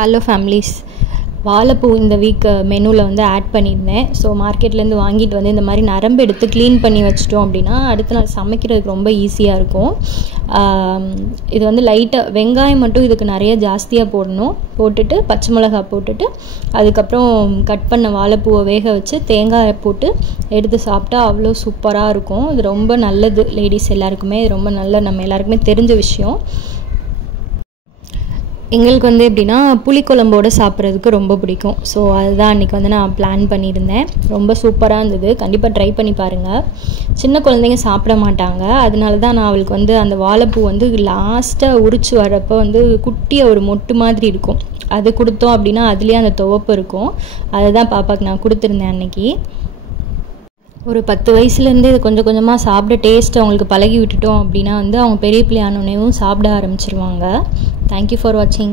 Hello families, வாழைப்பூ இந்த week மெனுவில் வந்து ஆட் பண்ணியிருந்தேன். ஸோ மார்க்கெட்லேருந்து வாங்கிட்டு வந்து இந்த மாதிரி நரம்பு எடுத்து க்ளீன் பண்ணி வச்சிட்டோம் அப்படின்னா அடுத்த நாள் சமைக்கிறதுக்கு ரொம்ப ஈஸியாக இருக்கும். இது வந்து லைட்டாக வெங்காயம் மட்டும் இதுக்கு நிறைய ஜாஸ்தியாக போடணும். போட்டுட்டு பச்சை மிளகா போட்டுட்டு அதுக்கப்புறம் கட் பண்ண வாழைப்பூவை வேக வச்சு தேங்காயை போட்டு எடுத்து சாப்பிட்டா அவ்வளோ சூப்பராக இருக்கும். இது ரொம்ப நல்லது லேடிஸ் எல்லாருக்குமே. இது ரொம்ப நல்ல நம்ம எல்லாருக்குமே தெரிஞ்ச விஷயம். எங்களுக்கு வந்து எப்படின்னா புளிக்குழம்போடு சாப்பிட்றதுக்கு ரொம்ப பிடிக்கும். ஸோ அதுதான் அன்றைக்கி வந்து நான் பிளான் பண்ணியிருந்தேன். ரொம்ப சூப்பராக இருந்தது. கண்டிப்பாக ட்ரை பண்ணி பாருங்கள். சின்ன குழந்தைங்க சாப்பிட மாட்டாங்க. அதனால தான் நான் அவளுக்கு வந்து அந்த வாழைப்பூ வந்து லாஸ்ட்டாக உரிச்சு வரப்போ வந்து குட்டியாக ஒரு மொட்டு மாதிரி இருக்கும். அது கொடுத்தோம் அப்படின்னா அதுலேயே அந்த துவப்பு இருக்கும். அதை தான் பாப்பாவுக்கு நான் கொடுத்துருந்தேன் அன்றைக்கி. ஒரு 10 வயசுலேருந்து இது கொஞ்சம் கொஞ்சமாக சாப்பிட டேஸ்ட் அவங்களுக்கு பழகி விட்டுட்டோம் அப்படின்னா வந்து அவங்க பெரிய பிள்ளை ஆனோடனேவும் சாப்பிட ஆரம்பிச்சிருவாங்க. தேங்க்யூ ஃபார் வாட்சிங்.